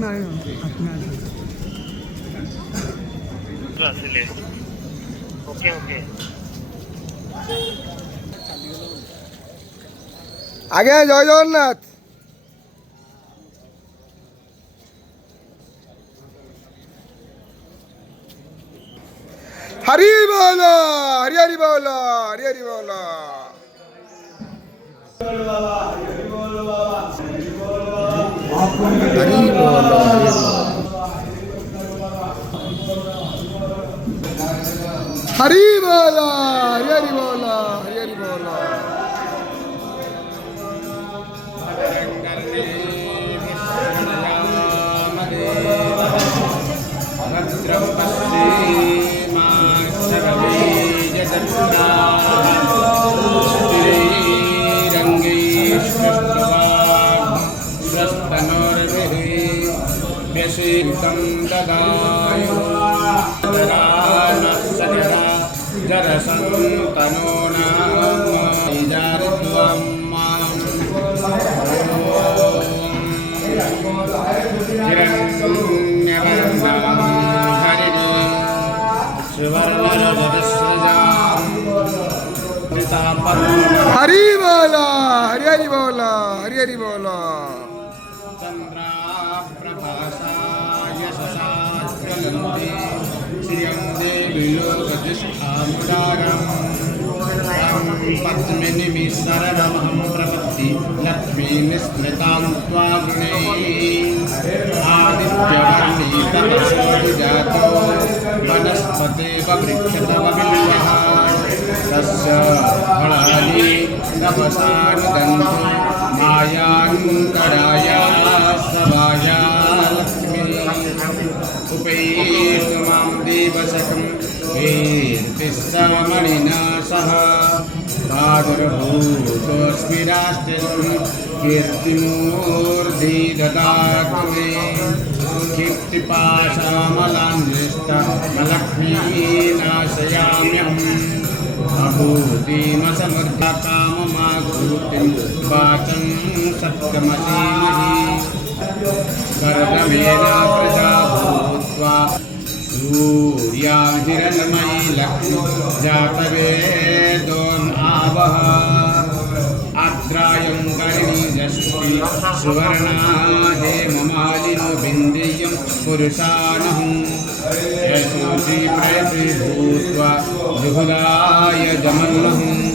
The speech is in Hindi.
नाही আসলে ওকে ওকে আগে জয় জগন্নাথ। हरी बोलो, हरी हरी बोलो, हरी हरी बोलो। हरी बोलो, हरी बोलो, हरी हरी बोलो, हरी हरी बोलो। भद्रं व्यशीतं ददायु दरानस्सजरा जरसन्तनो नामजारद्वं मां हिरण्यवर्णं हरिणि सुवर्णरजतस्रजां हरी बोलो, हरी हरी बोलो, हरी हरी बोलो। चन्द्राप्रभासा यशसा ज्वलन्ति श्रियं देवी लोकजिष्ठामुदारम् पद्मिनीं शरणमहं प्रपत्ति लक्ष्मीं स्मृतां त्वाग्ने आदित्यवर्णी तपसो विजातो वनस्पते ववृक्षतव विल्वः तस्य फलानि तपसानुदन्तो मायान्तराया सभाया लक्ष्मी उपैतु मां देवशतं कीर्तिस्समणिना सह प्रादुर्भूतोऽस्मि राष्ट्रस्मि कीर्तिमूर्धि ददातु मे कीर्तिपाशामलान्विष्टमलक्ष्मीनाशयाम्यहम् अभूतिमसमर्था काममाभूतिं वाचं सत्कमसीमहि कर्दमेन प्रजा भूत्वा सूर्याभिरन्मयी लक्ष्मी जातवेदोन्आवह आद्रायं गणिजस्ति सुवर्णा हेममालिनो बिन्देयं पुरुषानहं यशोषि प्रयति भूत्वा विहुलाय जमन्नहम्